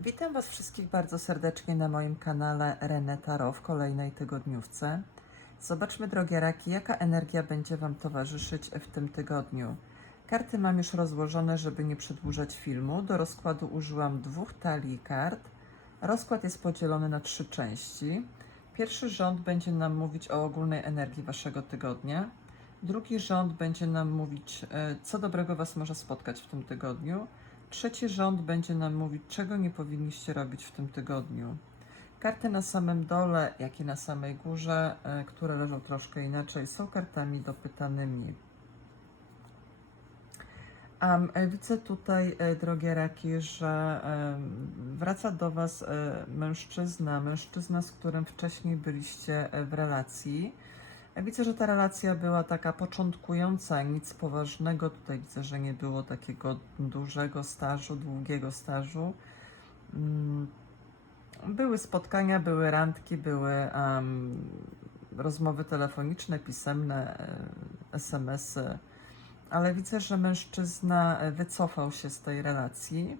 Witam Was wszystkich bardzo serdecznie na moim kanale René Taro w kolejnej tygodniówce. Zobaczmy, drogie raki, jaka energia będzie Wam towarzyszyć w tym tygodniu. Karty mam już rozłożone, żeby nie przedłużać filmu. Do rozkładu użyłam dwóch talii kart. Rozkład jest podzielony na trzy części. Pierwszy rząd będzie nam mówić o ogólnej energii Waszego tygodnia. Drugi rząd będzie nam mówić, e, co dobrego Was może spotkać w tym tygodniu. Trzeci rząd będzie nam mówić, czego nie powinniście robić w tym tygodniu. Karty na samym dole, jak i na samej górze, e, które leżą troszkę inaczej, są kartami dopytanymi. Um, widzę tutaj, e, drogie raki, że wraca do Was mężczyzna, mężczyzna, z którym wcześniej byliście w relacji. E, Widzę, że ta relacja była taka początkująca, nic poważnego. Tutaj widzę, że nie było takiego dużego stażu, długiego stażu. Mm, Były spotkania, były randki, były em, rozmowy telefoniczne, pisemne, e, SMS-y, ale widzę, że mężczyzna wycofał się z tej relacji.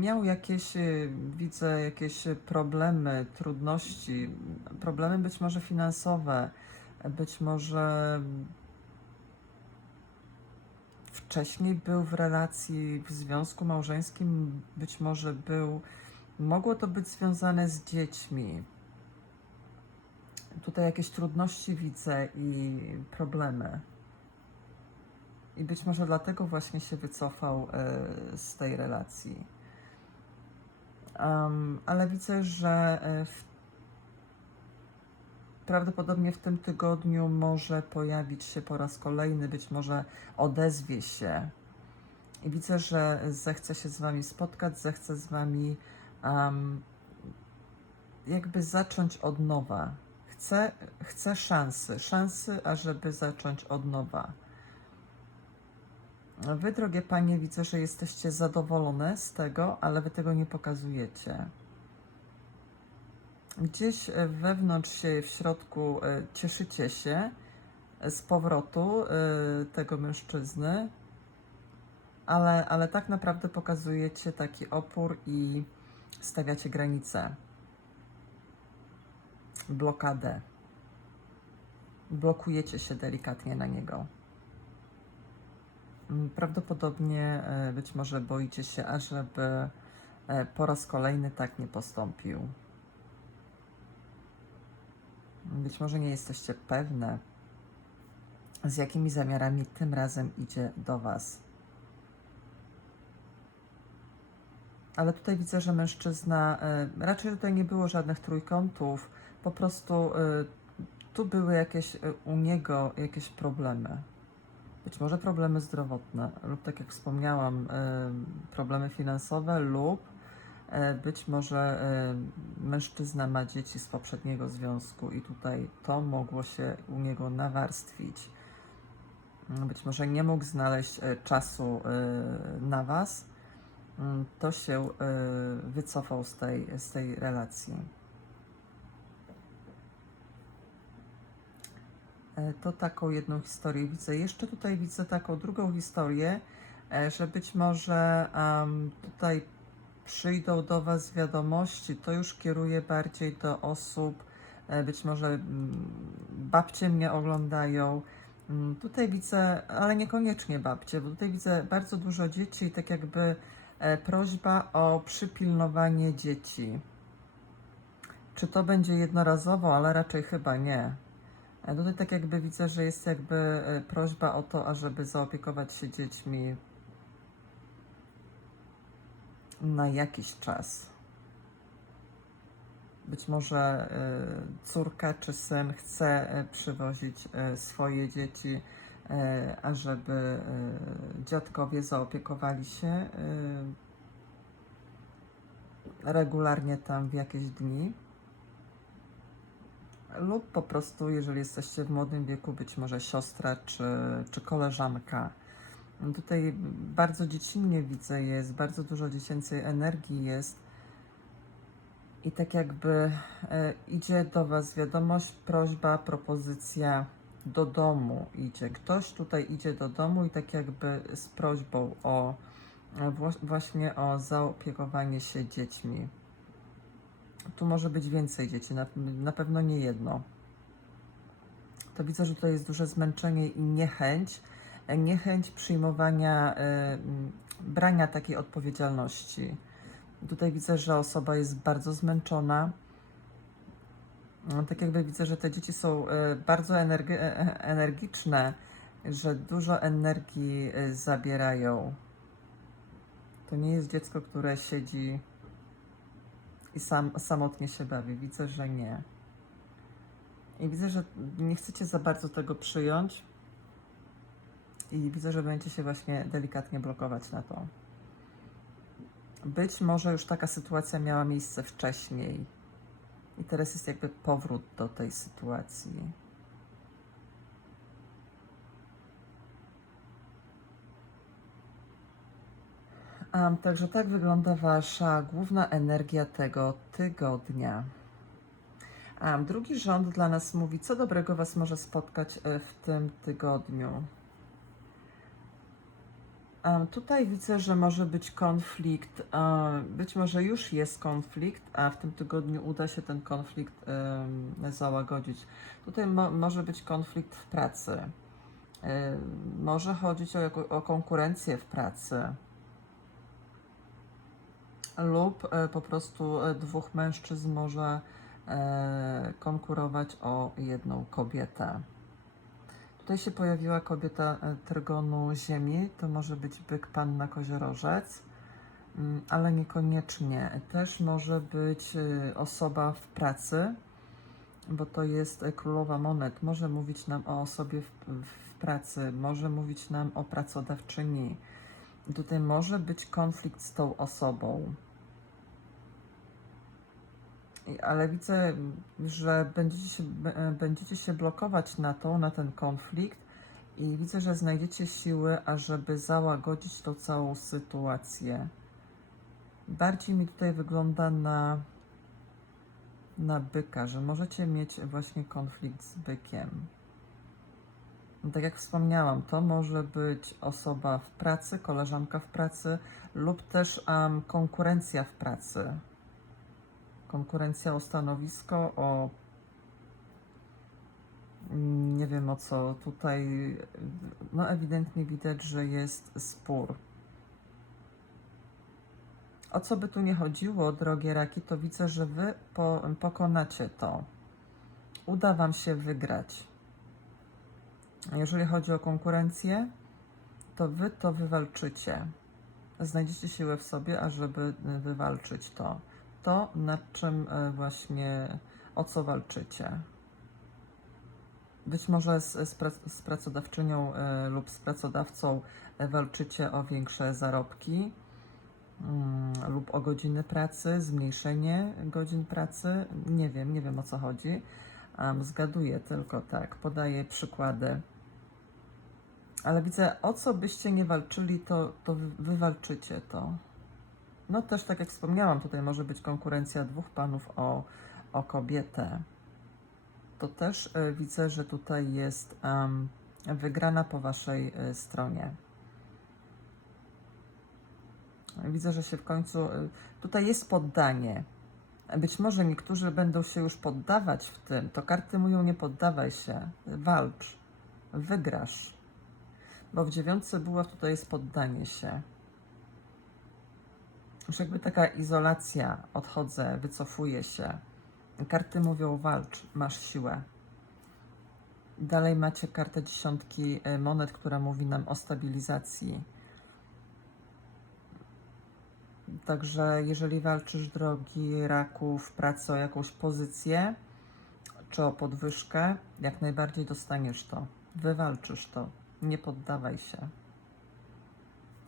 Miał jakieś, e, widzę, jakieś problemy, trudności, problemy być może finansowe, być może wcześniej był w relacji, w związku małżeńskim, być może był, mogło to być związane z dziećmi. Tutaj jakieś trudności widzę i problemy. I być może dlatego właśnie się wycofał e, z tej relacji. Em, ale widzę, że e, w, prawdopodobnie w tym tygodniu może pojawić się po raz kolejny, być może odezwie się. I widzę, że zechce się z Wami spotkać, zechce z Wami em, jakby zacząć od nowa. Chce, chce szansy, szansy, ażeby zacząć od nowa. Wy, drogie panie, widzę, że jesteście zadowolone z tego, ale wy tego nie pokazujecie. Gdzieś e, wewnątrz się, w środku e, cieszycie się z powrotu e, tego mężczyzny, ale, ale tak naprawdę pokazujecie taki opór i stawiacie granice, blokadę. Blokujecie się delikatnie na niego. Mm, Prawdopodobnie e, być może boicie się, ażeby e, po raz kolejny tak nie postąpił. Być może nie jesteście pewne, z jakimi zamiarami tym razem idzie do Was. Ale tutaj widzę, że mężczyzna, e, raczej tutaj nie było żadnych trójkątów, po prostu tu były jakieś u niego jakieś problemy. Być może problemy zdrowotne, lub tak jak wspomniałam, problemy finansowe, lub e, być może mężczyzna ma dzieci z poprzedniego związku i tutaj to mogło się u niego nawarstwić. Mm, Być może nie mógł znaleźć e, czasu e, na Was, Mm, to się wycofał z tej, z tej relacji. To taką jedną historię widzę. Jeszcze tutaj widzę taką drugą historię, e, że być może tutaj przyjdą do Was wiadomości. To już kieruje bardziej do osób, e, być może mm, babcie mnie oglądają. Mm, Tutaj widzę, ale niekoniecznie babcie, bo tutaj widzę bardzo dużo dzieci i tak jakby e, prośba o przypilnowanie dzieci. Czy to będzie jednorazowo, ale raczej chyba nie. Tutaj tak jakby widzę, że jest jakby e, prośba o to, ażeby zaopiekować się dziećmi na jakiś czas. Być może e, córka czy syn chce e, przywozić swoje dzieci, ażeby dziadkowie zaopiekowali się regularnie tam w jakieś dni lub po prostu, jeżeli jesteście w młodym wieku, być może siostra czy, czy koleżanka. Tutaj bardzo dziecinnie widzę jest, bardzo dużo dziecięcej energii jest. I tak jakby e, idzie do Was wiadomość, prośba, propozycja do domu idzie. Ktoś tutaj idzie do domu i tak jakby z prośbą o e, właśnie o zaopiekowanie się dziećmi. Tu może być więcej dzieci, na, na pewno nie jedno. To widzę, że to jest duże zmęczenie i niechęć, e, niechęć przyjmowania, m, brania takiej odpowiedzialności. Tutaj widzę, że osoba jest bardzo zmęczona. No, Tak jakby widzę, że te dzieci są e, bardzo energi- energiczne, że dużo energii zabierają. To nie jest dziecko, które siedzi i sam, samotnie się bawi. Widzę, że nie. I widzę, że nie chcecie za bardzo tego przyjąć. I widzę, że będziecie się właśnie delikatnie blokować na to. Być może już taka sytuacja miała miejsce wcześniej. I teraz jest jakby powrót do tej sytuacji. Um, także tak wygląda Wasza główna energia tego tygodnia. Um, drugi rząd dla nas mówi, co dobrego Was może spotkać e, w tym tygodniu. Um, tutaj widzę, że może być konflikt, e, być może już jest konflikt, a w tym tygodniu uda się ten konflikt em, załagodzić. Tutaj mo może być konflikt w pracy. E, może chodzić o, o konkurencję w pracy lub e, po prostu e, dwóch mężczyzn może e, konkurować o jedną kobietę. Tutaj się pojawiła kobieta trygonu Ziemi, to może być byk, panna, koziorożec, mm, ale niekoniecznie. Też może być osoba w pracy, bo to jest królowa monet. Może mówić nam o osobie w, w pracy, może mówić nam o pracodawczyni. Tutaj może być konflikt z tą osobą. Ale widzę, że będziecie się, e, będziecie się blokować na to, na ten konflikt i widzę, że znajdziecie siły, ażeby załagodzić tą całą sytuację. Bardziej mi tutaj wygląda na, na byka, że możecie mieć właśnie konflikt z bykiem. No Tak jak wspomniałam, to może być osoba w pracy, koleżanka w pracy lub też em, konkurencja w pracy. Konkurencja o stanowisko, o mm, nie wiem o co tutaj. No ewidentnie widać, że jest spór. O co by tu nie chodziło, drogie raki, to widzę, że wy po, pokonacie to. Uda wam się wygrać. Jeżeli chodzi o konkurencję, to wy to wywalczycie. Znajdziecie siłę w sobie, ażeby y, wywalczyć to. To, nad czym y, właśnie, o co walczycie. Być może z, z, prac, z pracodawczynią y, lub z pracodawcą y, walczycie o większe zarobki mm, lub o godziny pracy, zmniejszenie godzin pracy. Nie wiem, nie wiem o co chodzi. Um, zgaduję tylko tak, podaję przykłady. Ale widzę, o co byście nie walczyli, to, to wy walczycie to. No też, tak jak wspomniałam, tutaj może być konkurencja dwóch panów o, o kobietę. To też y, widzę, że tutaj jest em, wygrana po waszej y, stronie. Widzę, że się w końcu. y, Tutaj jest poddanie. Być może niektórzy będą się już poddawać w tym. To karty mówią: nie poddawaj się, walcz, wygrasz. Bo w dziewiątce buław tutaj jest poddanie się. Już jakby taka izolacja, odchodzę, wycofuję się. Karty mówią: walcz, masz siłę. Dalej macie kartę dziesiątki e, monet, która mówi nam o stabilizacji. Także jeżeli walczysz, drogi raku, w pracy o jakąś pozycję czy o podwyżkę, jak najbardziej dostaniesz to. Wywalczysz to. Nie poddawaj się.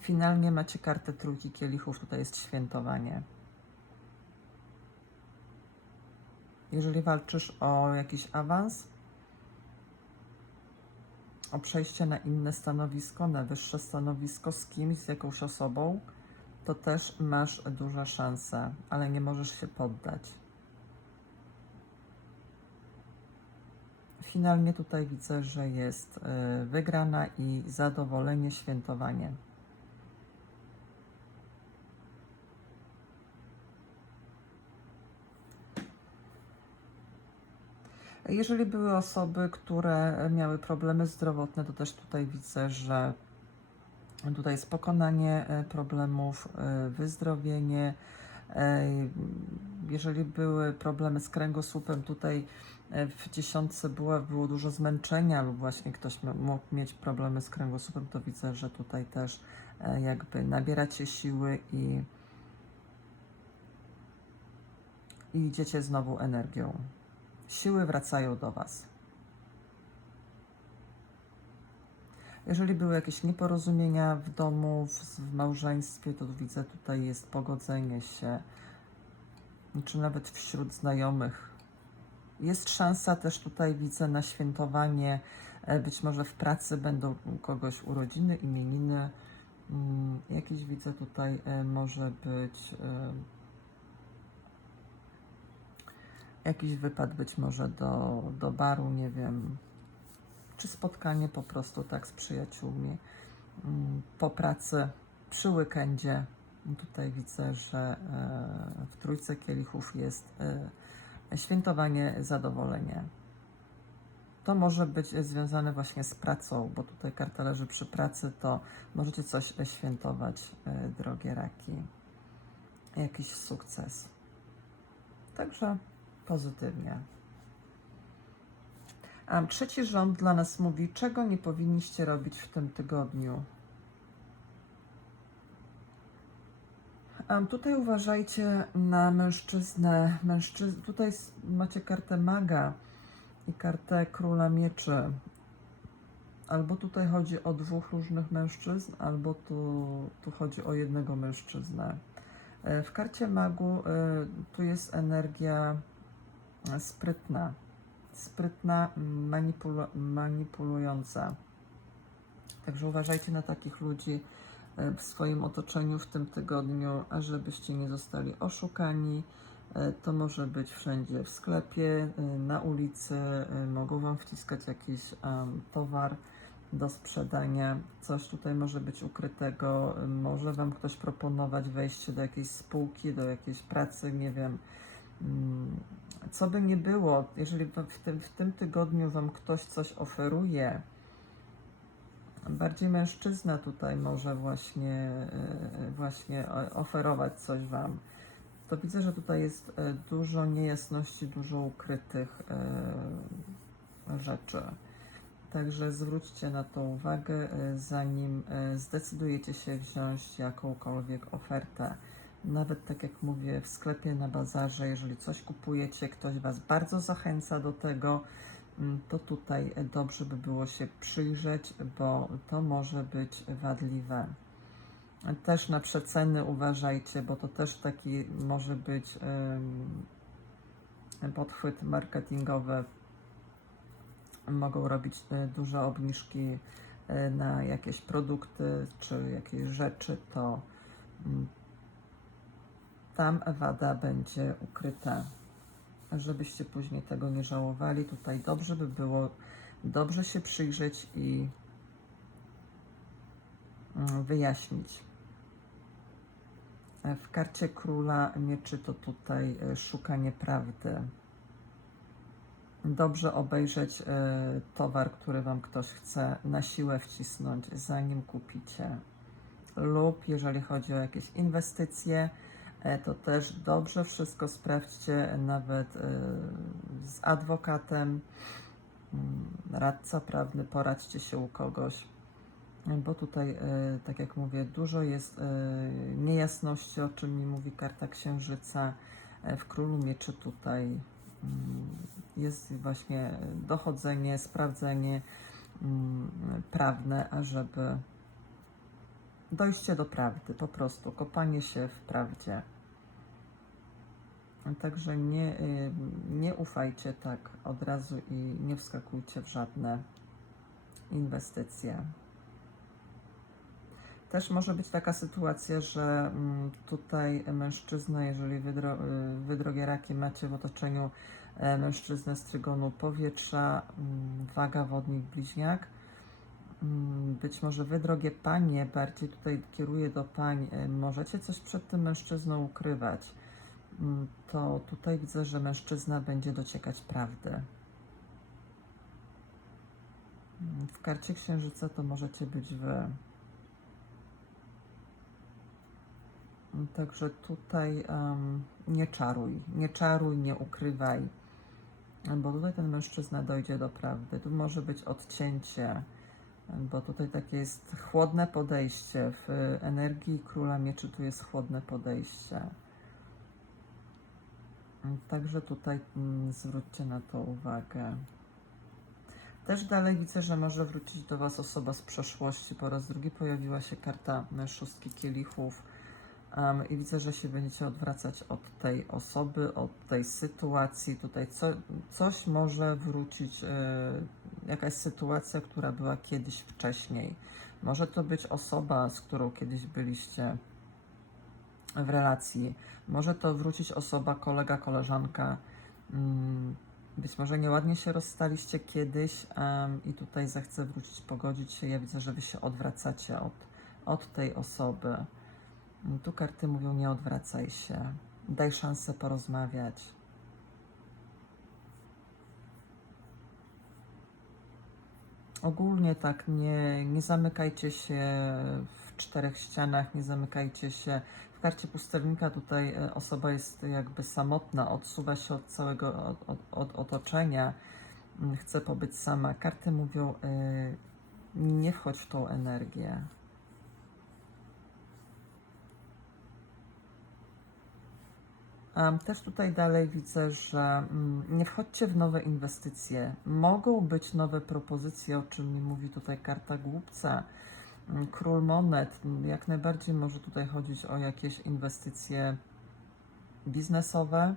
Finalnie macie kartę trójki kielichów, tutaj jest świętowanie. Jeżeli walczysz o jakiś awans, o przejście na inne stanowisko, na wyższe stanowisko z kimś, z jakąś osobą, to też masz duże szanse, ale nie możesz się poddać. Finalnie tutaj widzę, że jest y, wygrana i zadowolenie, świętowanie. Jeżeli były osoby, które miały problemy zdrowotne, to też tutaj widzę, że tutaj jest pokonanie e, problemów, e, wyzdrowienie. E, Jeżeli były problemy z kręgosłupem, tutaj w dziesiątce było, było dużo zmęczenia lub właśnie ktoś mógł mieć problemy z kręgosłupem, to widzę, że tutaj też jakby nabieracie siły i, i idziecie znowu energią. Siły wracają do Was. Jeżeli były jakieś nieporozumienia w domu, w, w małżeństwie, to widzę tutaj jest pogodzenie się, czy nawet wśród znajomych. Jest szansa też tutaj, widzę, na świętowanie. e, Być może w pracy będą u kogoś urodziny, imieniny. Mm, Jakiś widzę tutaj e, może być jakiś wypad być może do, do baru, nie wiem, czy spotkanie po prostu tak z przyjaciółmi mm, po pracy, przy weekendzie. Tutaj widzę, że e, w trójce kielichów jest e, świętowanie, zadowolenie. To może być związane właśnie z pracą, bo tutaj karta leży przy pracy, to możecie coś świętować, e, drogie raki. Jakiś sukces. Także pozytywnie. A trzeci rząd dla nas mówi, czego nie powinniście robić w tym tygodniu. Tutaj uważajcie na mężczyznę. Mężczyz... Tutaj macie kartę maga i kartę króla mieczy. Albo tutaj chodzi o dwóch różnych mężczyzn, albo tu, tu chodzi o jednego mężczyznę. E, W karcie magu e, tu jest energia sprytna sprytna, manipulu- manipulująca. Także uważajcie na takich ludzi e, w swoim otoczeniu w tym tygodniu, ażebyście nie zostali oszukani. E, To może być wszędzie w sklepie, e, na ulicy, mogą Wam wciskać jakiś em, towar do sprzedania. Coś tutaj może być ukrytego, może Wam ktoś proponować wejście do jakiejś spółki, do jakiejś pracy, nie wiem. Mm, co by nie było, jeżeli w tym, w tym tygodniu Wam ktoś coś oferuje, bardziej mężczyzna tutaj może właśnie, e, właśnie o- oferować coś Wam, to widzę, że tutaj jest e, dużo niejasności, dużo ukrytych e, rzeczy. Także zwróćcie na to uwagę, e, zanim e, zdecydujecie się wziąć jakąkolwiek ofertę. Nawet tak jak mówię, w sklepie, na bazarze, jeżeli coś kupujecie, ktoś Was bardzo zachęca do tego, mm, to tutaj dobrze by było się przyjrzeć, bo to może być wadliwe. Też na przeceny uważajcie, bo to też taki może być podchwyt marketingowy. Mogą robić e, duże obniżki e, na jakieś produkty czy jakieś rzeczy, to mm, tam wada będzie ukryta, żebyście później tego nie żałowali. Tutaj dobrze by było dobrze się przyjrzeć i mm, wyjaśnić. W karcie króla mieczy to tutaj e, szukanie prawdy. Dobrze obejrzeć e, towar, który Wam ktoś chce na siłę wcisnąć, zanim kupicie. Lub jeżeli chodzi o jakieś inwestycje, to też dobrze wszystko sprawdźcie, nawet e, z adwokatem, mm, radca prawny, poradźcie się u kogoś, bo tutaj, e, tak jak mówię, dużo jest e, niejasności, o czym mi mówi karta księżyca. E, W królu mieczy tutaj mm, jest właśnie dochodzenie, sprawdzenie mm, prawne, ażeby dojście do prawdy, po prostu kopanie się w prawdzie. Także nie, y, nie ufajcie tak od razu i nie wskakujcie w żadne inwestycje. Też może być taka sytuacja, że mm, tutaj mężczyzna, jeżeli wy, dro, y, wy drogie raki macie w otoczeniu e, mężczyznę z trygonu powietrza, mm, waga, wodnik, bliźniak, Być może wy, drogie panie, bardziej tutaj kieruję do pań, e, możecie coś przed tym mężczyzną ukrywać. Mm, To tutaj widzę, że mężczyzna będzie dociekać prawdy. W karcie księżyca to możecie być wy. Także tutaj em, nie czaruj, nie czaruj, nie ukrywaj, bo tutaj ten mężczyzna dojdzie do prawdy. Tu może być odcięcie, bo tutaj takie jest chłodne podejście. W energii króla mieczy tu jest chłodne podejście. Także tutaj mm, zwróćcie na to uwagę. Też dalej widzę, że może wrócić do Was osoba z przeszłości. Po raz drugi pojawiła się karta e, szóstki kielichów. Um, I widzę, że się będziecie odwracać od tej osoby, od tej sytuacji. Tutaj co, coś może wrócić, e, jakaś sytuacja, która była kiedyś wcześniej. Może to być osoba, z którą kiedyś byliście w relacji. Może to wrócić osoba, kolega, koleżanka. Mm, być może nieładnie się rozstaliście kiedyś i tutaj zechce wrócić, pogodzić się. Ja widzę, że wy się odwracacie od, od tej osoby. Tu karty mówią: nie odwracaj się, daj szansę porozmawiać. Ogólnie tak, nie, nie zamykajcie się w czterech ścianach, nie zamykajcie się. W karcie pustelnika tutaj e, osoba jest jakby samotna, odsuwa się od całego od, od, od otoczenia, chce pobyć sama. Karty mówią: y, nie wchodź w tą energię. Też tutaj dalej widzę, że mm, nie wchodźcie w nowe inwestycje. Mogą być nowe propozycje, o czym mi mówi tutaj karta głupca. Mm, Król monet, mm, jak najbardziej może tutaj chodzić o jakieś inwestycje biznesowe.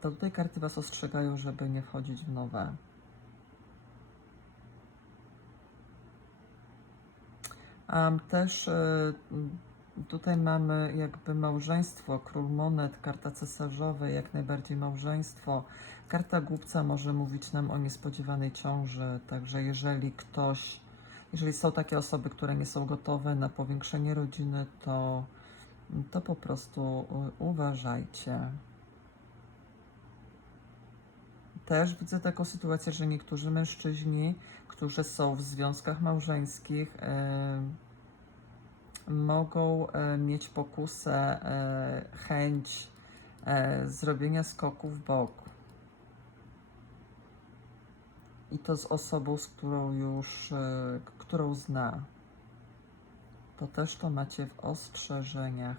To tutaj karty Was ostrzegają, żeby nie wchodzić w nowe. Też y, Tutaj mamy jakby małżeństwo, król monet, karta cesarzowej, jak najbardziej małżeństwo. Karta głupca może mówić nam o niespodziewanej ciąży, także jeżeli ktoś, jeżeli są takie osoby, które nie są gotowe na powiększenie rodziny, to, to po prostu uważajcie. Też widzę taką sytuację, że niektórzy mężczyźni, którzy są w związkach małżeńskich, em, mogą e, mieć pokusę, e, chęć e, zrobienia skoku w bok. I to z osobą, z którą już, którą zna. To też to macie w ostrzeżeniach.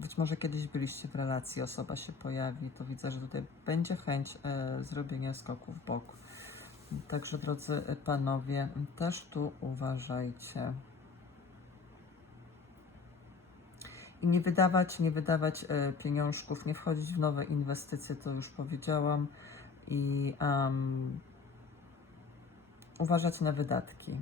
Być może kiedyś byliście w relacji, osoba się pojawi, to widzę, że tutaj będzie chęć zrobienia skoku w bok. Także drodzy panowie, też tu uważajcie. I nie wydawać, nie wydawać e, pieniążków, nie wchodzić w nowe inwestycje, to już powiedziałam. I em, uważać na wydatki.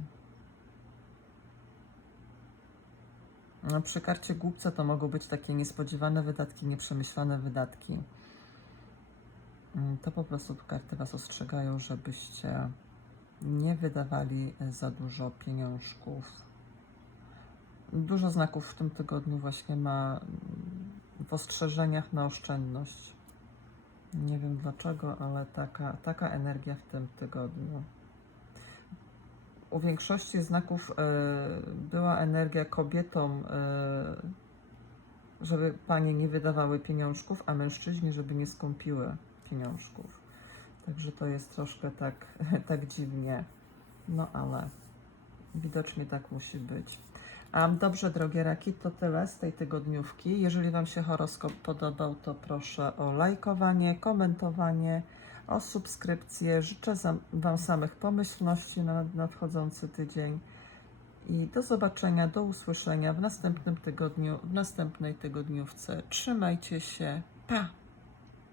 No, Przy karcie głupca to mogą być takie niespodziewane wydatki, nieprzemyślane wydatki. Mm, To po prostu tu karty Was ostrzegają, żebyście nie wydawali e, za dużo pieniążków. Dużo znaków w tym tygodniu właśnie ma mm, w ostrzeżeniach na oszczędność. Nie wiem dlaczego, ale taka, taka energia w tym tygodniu. U większości znaków e, była energia kobietom, e, żeby panie nie wydawały pieniążków, a mężczyźni, żeby nie skąpiły pieniążków. Także to jest troszkę tak, tak dziwnie. No ale widocznie tak musi być. Dobrze, drogie raki, to tyle z tej tygodniówki. Jeżeli Wam się horoskop podobał, to proszę o lajkowanie, komentowanie, o subskrypcję. Życzę Wam samych pomyślności na nadchodzący tydzień. I do zobaczenia, do usłyszenia w następnym tygodniu, w następnej tygodniówce. Trzymajcie się. Pa!